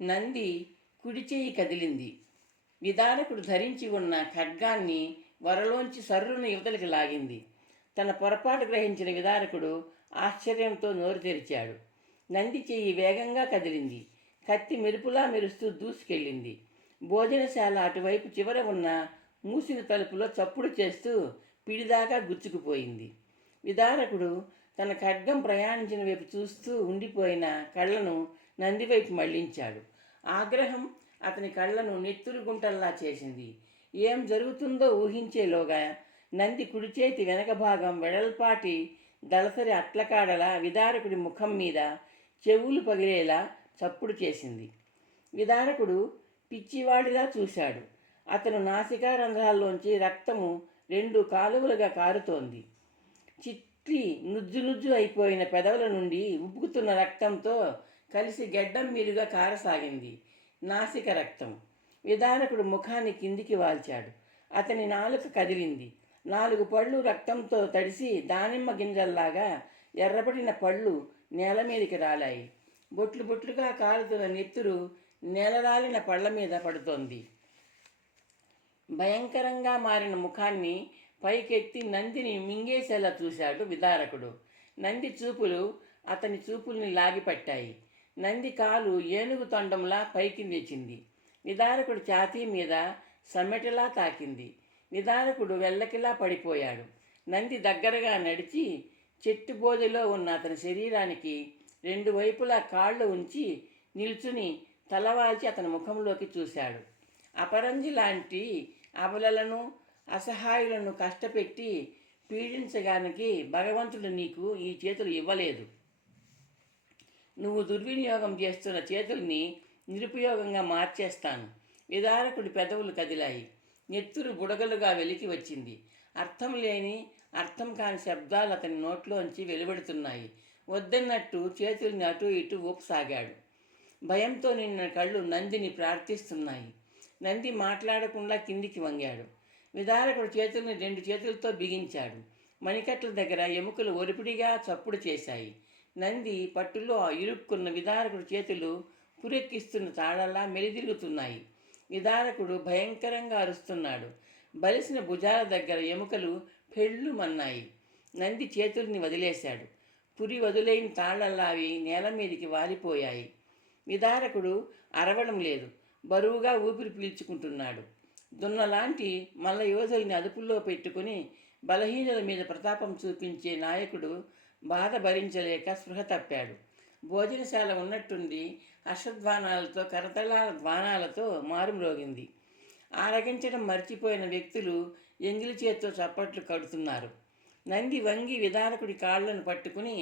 నంది కుడి చేయి కదిలింది. విదారకుడు ధరించి ఉన్న ఖడ్గాన్ని వరలోంచి సర్రున యువతలికి లాగింది. తన పొరపాటు గ్రహించిన విదారకుడు ఆశ్చర్యంతో నోరు తెరిచాడు. నంది చెయ్యి వేగంగా కదిలింది. కత్తి మెరుపులా మెరుస్తూ దూసుకెళ్ళింది. భోజనశాల అటువైపు చివర ఉన్న మూసిన తలుపులో చప్పుడు చేస్తూ పిడిదాకా గుచ్చుకుపోయింది. విదారకుడు తన ఖడ్గం ప్రయాణించిన వైపు చూస్తూ ఉండిపోయిన కళ్ళను నందివైపు మళ్లించాడు. ఆగ్రహం అతని కళ్ళను నెత్తురు గుంటల్లా చేసింది. ఏం జరుగుతుందో ఊహించేలోగా నంది కుడిచేతి వెనక భాగం వెడల్పాటి దళసరి అట్లకాడలా విదారకుడి ముఖం మీద చెవులు పగిలేలా చప్పుడు చేసింది. విదారకుడు పిచ్చివాడిలా చూశాడు. అతను నాసికా రంధ్రాల్లోంచి రక్తము 2 కాలువలుగా కారుతోంది. చిట్లి నుజ్జు నుజ్జు అయిపోయిన పెదవుల నుండి ఉబ్బుకుతున్న రక్తంతో కలిసి గెడ్డం మీదుగా కారసాగింది. నాసిక రక్తం. విదారకుడు ముఖాన్ని కిందికి వాల్చాడు. అతని నాలుక కదిలింది. 4 పళ్ళు రక్తంతో తడిసి దానిమ్మ గింజల్లాగా ఎర్రబడిన పళ్ళు నేల మీదకి రాలాయి. బొట్లు బొట్లుగా కారుతున్న నెత్తురు నేలరాలిన పళ్ళ మీద పడుతోంది. భయంకరంగా మారిన ముఖాన్ని పైకెత్తి నందిని మింగేసేలా చూశాడు విదారకుడు. నంది చూపులు అతని చూపుల్ని లాగిపట్టాయి. నంది కాలు ఏనుగు తొండంలా పైకి లేచింది. విదారకుడు ఛాతీ మీద సమ్మెటలా తాకింది. విదారకుడు వెల్లకిలా పడిపోయాడు. నంది దగ్గరగా నడిచి చెట్టు బోదెలో ఉన్న అతని శరీరానికి 2 వైపులా కాళ్ళు ఉంచి నిల్చుని తలవాల్చి అతని ముఖంలోకి చూశాడు. అపరంజి లాంటి అబలలను అసహాయులను కష్టపెట్టి పీడించడానికి భగవంతుడు నీకు ఈ చేతులు ఇవ్వలేదు. నువ్వు దుర్వినియోగం చేస్తున్న చేతుల్ని నిరుపయోగంగా మార్చేస్తాను. విదారకుడి పెదవులు కదిలాయి. నెత్తురు బుడగలుగా వెలికి వచ్చింది. అర్థం లేని అర్థం కాని శబ్దాలు అతని నోట్లోంచి వెలువడుతున్నాయి. వద్దన్నట్టు చేతుల్ని అటూ ఇటూ ఊపసాగాడు. భయంతో నిన్న కళ్ళు నందిని ప్రార్థిస్తున్నాయి. నంది మాట్లాడకుండా కిందికి వంగాడు. విదారకుడు చేతుల్ని 2 చేతులతో బిగించాడు. మణికట్ల దగ్గర ఎముకలు ఒరిపిడిగా చప్పుడు చేశాయి. నంది పట్టులో ఇరుక్కున్న విదారకుడు చేతులు పురెక్కిస్తున్న తాళలా మెలిదిరుగుతున్నాయి. విదారకుడు భయంకరంగా అరుస్తున్నాడు. బలిసిన భుజాల దగ్గర ఎముకలు పెళ్ళుమన్నాయి. నంది చేతుల్ని వదిలేశాడు. పురి వదులైన తాళల్లా అవి నేల మీదికి వాలిపోయాయి. విదారకుడు అరవడం లేదు. బరువుగా ఊపిరి పీల్చుకుంటున్నాడు. దున్నలాంటి మల్ల యోధుల్ని అదుపులో పెట్టుకుని బలహీనుల మీద ప్రతాపం చూపించే నాయకుడు బాధ భరించలేక స్పృహ తప్పాడు. భోజనశాల ఉన్నట్టుండి హర్షధ్వానాలతో కరతళాల ధ్వానాలతో మారుమ్రోగింది. ఆరగించడం మర్చిపోయిన వ్యక్తులు ఎంగిలి చేత్తో చప్పట్లు కడుతున్నారు. నంది వంగి విదారకుడి కాళ్లను పట్టుకుని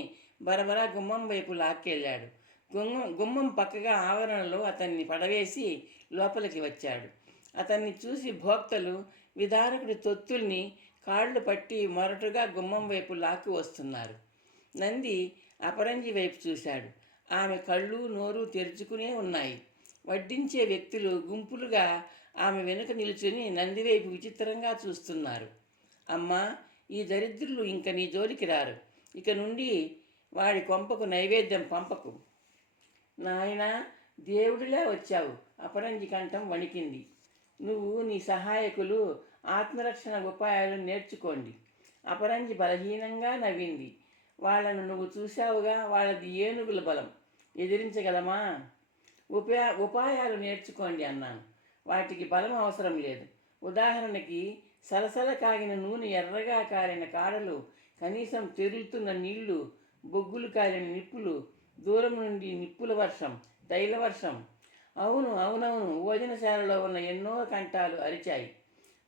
బరబరా గుమ్మం వైపు లాక్కెళ్ళాడు. గుమ్మం పక్కగా ఆవరణలో అతన్ని పడవేసి లోపలికి వచ్చాడు. అతన్ని చూసి భోక్తలు విదారకుడి తొత్తుల్ని కాళ్ళు పట్టి మొరటుగా గుమ్మం వైపు లాక్కు వస్తున్నారు. నంది అపరంజి వైపు చూశాడు. ఆమె కళ్ళు నోరు తెరుచుకునే ఉన్నాయి. వడ్డించే వ్యక్తులు గుంపులుగా ఆమె వెనుక నిలుచుని నందివైపు విచిత్రంగా చూస్తున్నారు. అమ్మా, ఈ దరిద్రులు ఇంక నీ జోలికి రారు. ఇక నుండి వాడి కొంపకు నైవేద్యం పంపకు. నాయనా, దేవుడిలా వచ్చావు. అపరంజి కంఠం వణికింది. నువ్వు నీ సహాయకులు ఆత్మరక్షణ ఉపాయాలు నేర్చుకోండి. అపరంజి బలహీనంగా నవ్వింది. వాళ్ళను నువ్వు చూశావుగా, వాళ్ళది ఏనుగుల బలం. ఎదిరించగలమా? ఉపాయాలు నేర్చుకోండి అన్నాను. వాటికి బలం అవసరం లేదు. ఉదాహరణకి సలసల కాగిన నూనె, ఎర్రగా కాలిన కాడలు, కనీసం తెరులుతున్న నీళ్లు, బొగ్గులు కాలిన నిప్పులు, దూరం నుండి నిప్పుల వర్షం, తైల వర్షం. అవునవును భోజనశాలలో ఉన్న ఎన్నో కంఠాలు అరిచాయి.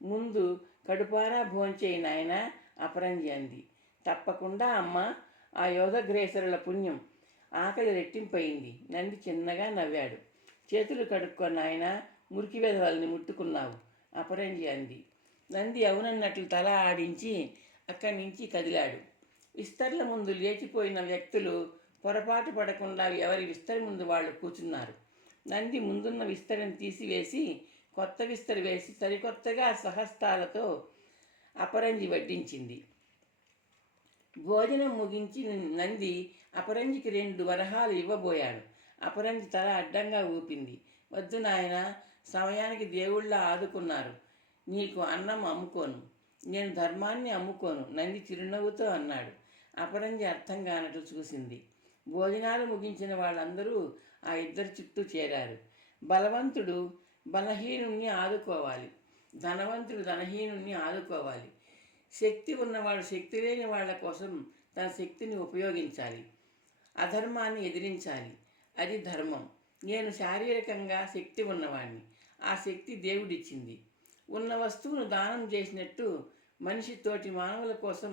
ముందు కడుపారా భోంచేయి నాయనా, అపరంజి అంది. తప్పకుండా అమ్మ, ఆ యోధగ్రేసరుల పుణ్యం. ఆకలి రెట్టింపయింది. నంది చిన్నగా నవ్వాడు. చేతులు కడుక్కో నాయనా, మురికి వెధవల్ని ముట్టుకున్నావు, అపరంజి అంది. నంది అవునన్నట్లు తల ఆడించి అక్కడి నుంచి కదిలాడు. విస్తర్ల ముందు లేచిపోయిన వ్యక్తులు పొరపాటు పడకుండా ఎవరి విస్తరి ముందు వాళ్ళు కూర్చున్నారు. నంది ముందున్న విస్తరిని తీసివేసి కొత్త విస్తరి వేసి సరికొత్తగా సహస్తాలతో అపరంజి వడ్డించింది. భోజనం ముగించి నంది అపరంజికి 2 వరహాలు ఇవ్వబోయాడు. అపరంజి తల అడ్డంగా ఊపింది. వద్దు నాయన, సమయానికి దేవుళ్ళ ఆదుకున్నారు. నీకు అన్నం అమ్ముకోను, నేను ధర్మాన్ని అమ్ముకోను, నంది చిరునవ్వుతో అన్నాడు. అపరంజి అర్థం కానట్లు చూసింది. భోజనాలు ముగించిన వాళ్ళందరూ ఆ ఇద్దరి చుట్టూ చేరారు. బలవంతుడు బలహీనుణ్ణి ఆదుకోవాలి, ధనవంతుడు ధనహీనుణ్ణి ఆదుకోవాలి. శక్తి ఉన్నవాడు శక్తి లేని వాళ్ళ కోసం తన శక్తిని ఉపయోగించాలి, అధర్మాన్ని ఎదిరించాలి. అది ధర్మం. నేను శారీరకంగా శక్తి ఉన్నవాడిని, ఆ శక్తి దేవుడిచ్చింది. ఉన్న వస్తువును దానం చేసినట్టు మనిషి తోటి మానవుల కోసం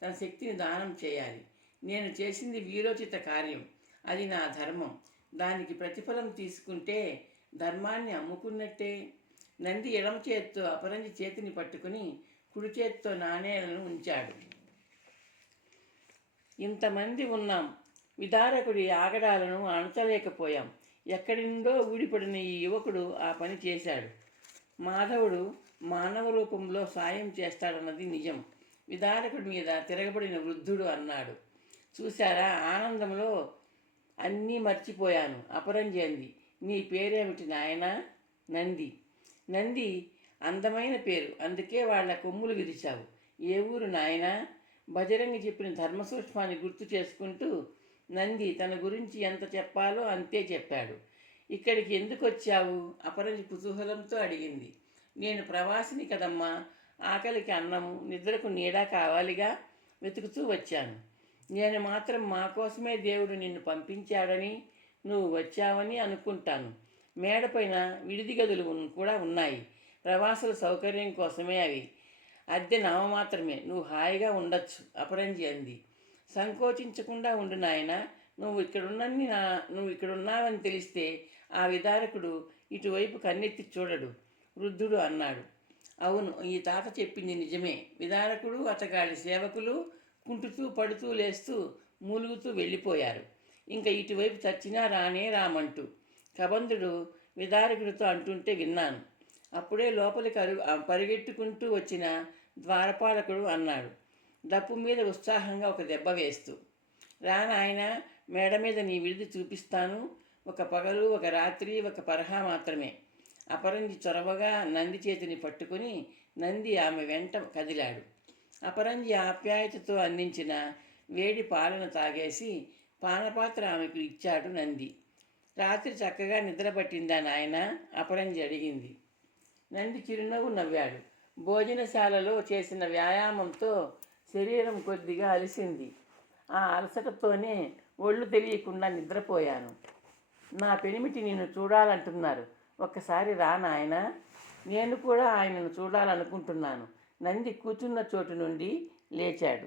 తన శక్తిని దానం చేయాలి. నేను చేసింది వీరోచిత కార్యం, అది నా ధర్మం. దానికి ప్రతిఫలం తీసుకుంటే ధర్మాన్ని అమ్ముకున్నట్టే. నంది ఎడమ చేత్తో అపరంజి చేతిని పట్టుకుని కుడి చేత్తో నాణేలను ఉంచాడు. ఇంతమంది ఉన్నాం, విదారకుడి ఆగడాలను అణచలేకపోయాం. ఎక్కడి నుండో ఊడిపడిన ఈ యువకుడు ఆ పని చేశాడు. మాధవుడు మానవ రూపంలో సాయం చేస్తాడన్నది నిజం, విదారకుడి మీద తిరగబడిన వృద్ధుడు అన్నాడు. చూశారా, ఆనందంలో అన్నీ మర్చిపోయాను. అపరంజి అంది. నీ పేరేమిటి నాయనా? నంది. నంది అందమైన పేరు, అందుకే వాళ్ళ కొమ్ములు విరిచావు. ఏ ఊరు నాయనా? బజరంగి చెప్పిన ధర్మసూక్ష్మాన్ని గుర్తు చేసుకుంటూ నంది తన గురించి ఎంత చెప్పాలో అంతే చెప్పాడు. ఇక్కడికి ఎందుకు వచ్చావు? అపరంజి కుతూహలంతో అడిగింది. నేను ప్రవాసిని కదమ్మా, ఆకలికి అన్నము, నిద్రకు నీడ కావాలిగా, వెతుకుతూ వచ్చాను. నేను మాత్రం మా కోసమే దేవుడు నిన్ను పంపించాడని, నువ్వు వచ్చావని అనుకుంటాను. మేడపైన విడిది గదులు కూడా ఉన్నాయి, ప్రవాసుల సౌకర్యం కోసమే అవి. అద్దె నామమాత్రమే, నువ్వు హాయిగా ఉండొచ్చు, అపరంజి అంది. సంకోచించకుండా ఉండు నాయన, నువ్వు ఇక్కడున్నావని తెలిస్తే ఆ విదారకుడు ఇటువైపు కన్నెత్తి చూడడు, వృద్ధుడు అన్నాడు. అవును, ఈ తాత చెప్పింది నిజమే. విదారకుడు అతగాడి సేవకులు కుంటుతూ పడుతూ లేస్తూ మూలుగుతూ వెళ్ళిపోయారు. ఇంకా ఇటువైపు చచ్చినా రానే రామంటూ కబంధుడు విదారకుడితో అంటుంటే విన్నాను. అప్పుడే లోపలికి పరిగెట్టుకుంటూ వచ్చిన ద్వారపాలకుడు అన్నాడు, డప్పు మీద ఉత్సాహంగా ఒక దెబ్బ వేస్తూ. రా నాయన, మేడ మీద నీ విడిది చూపిస్తాను. ఒక పగలు, ఒక రాత్రి, ఒక పరహా మాత్రమే. అపరంజి చొరవగా నంది చేతిని పట్టుకుని నంది ఆమె వెంట కదిలాడు. అపరంజి ఆప్యాయతతో అందించిన వేడి పాలను తాగేసి పానపాత్ర ఆమెకు ఇచ్చాడు నంది. రాత్రి చక్కగా నిద్రపట్టిందా నాయన? అపరంజి అడిగింది. నంది చిరునవ్వు నవ్వాడు. భోజనశాలలో చేసిన వ్యాయామంతో శరీరం కొద్దిగా అలసింది. ఆ అలసటతోనే ఒళ్ళు తెలియకుండా నిద్రపోయాను. నా పెనిమిటి నిన్ను చూడాలంటున్నారు, ఒక్కసారి రా నాయన. నేను కూడా ఆయనను చూడాలనుకుంటున్నాను. నంది కూర్చున్న చోటు నుండి లేచాడు.